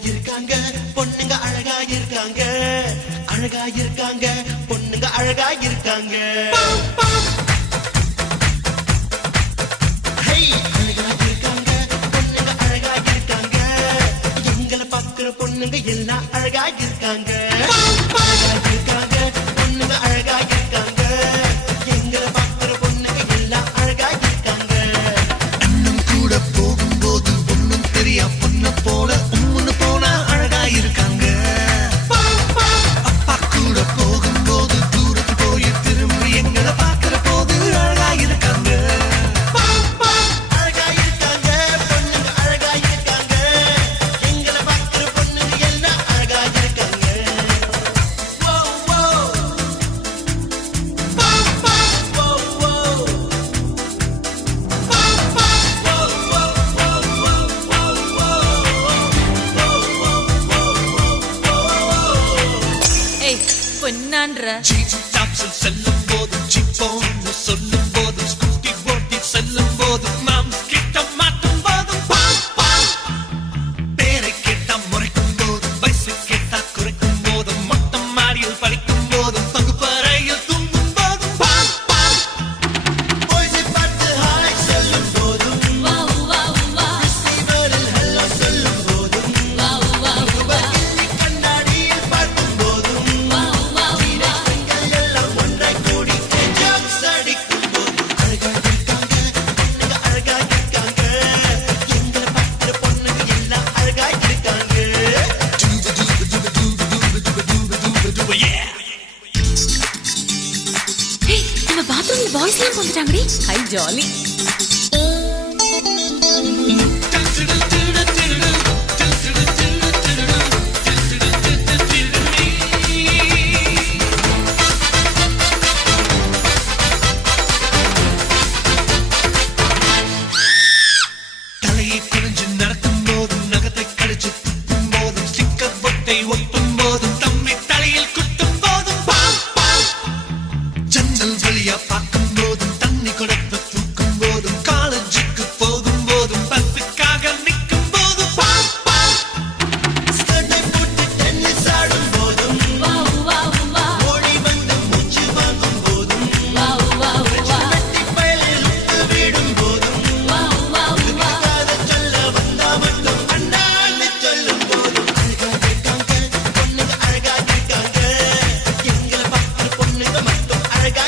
இருக்காங்க பொண்ணுங்க அழகா இருக்காங்க அழகா இருக்காங்க பொண்ணுங்க அழகா இருக்காங்க அழகா இருக்காங்க பொண்ணுங்க அழகா இருக்காங்க எங்களை பார்க்கிற பொண்ணுங்க எல்லாம் அழகா இருக்காங்க அழகா இருக்காங்க பொண்ணுங்க அழகா இருக்காங்க எங்களை பார்க்கிற பொண்ணுங்க எல்லாம் அழகா இருக்காங்க அண்ணன் கூட போகும்போது ஒண்ணும் தெரியா பொண்ணு போல உம்முன்னு போனா அழகா இருக்காங்க அப்பா கூட போகும்போது தூரத்து போய் திரும்பி எங்களை பார்க்கிற போது அழகா இருக்காங்க அழகா இருக்காங்க பொண்ணுங்க அழகா இருக்காங்க எங்களை பார்க்கிற பொண்ணுங்க எல்லாம் அழகா இருக்காங்க பொன்னான்ற செல்லும் போது சிப்போன்னு சொல்லும் போது ஸ்கூட்டி ஓட்டி செல்லும் போது நாம் கிட்ட மாட்டும் போதும் பேரை கேட்டா முறைக்கும் போதும் வயசு கேட்டா குறைக்கும் போதும் மொத்தம் மாடியில் படிக்கும் போதும் பகுப்பறையில் தூங்கும் போதும் பார்த்து ஹாய் சொல்லும் போதும் ரிசீவரில் ஹலோ சொல்லும் போதும் கண்ணாடியில் பார்க்கும் போதும் பாத்ரூம்ல பாய்ஸ் எல்லாம் வந்துட்டாங்கடி ஹை ஜாலி தலையை குனிஞ்சு நடக்கும் போதும் நகத்தை கடிச்சு துப்பும் போதும் சிக்கல் பொட்டை ஒட்டும் போதும் தம்மை தலையில் குட்டும் போதும் ஜன்னல் வழியா பார்க்கும் போதும் தண்ணி கொடுத்து தூக்கும் போதும் காலேஜுக்கு போகும் போதும் பஸ்ஸுக்காக நிற்கும் போதும் ஸ்கர்ட்டை போட்டு டென்னிஸ் ஆடும் போதும் ஓடி வந்து மூச்சு வாங்கும் போதும் வெட்டி பயலில் உத்து விடும் போதும் சொல்ல வந்தா மட்டும் அண்ணான்னு சொல்லும் போதும் அழகா இருக்காங்க பொண்ணுங்க அழகா இருக்காங்க எங்களை பார்க்கிற பொண்ணுங்க மட்டும் அழகா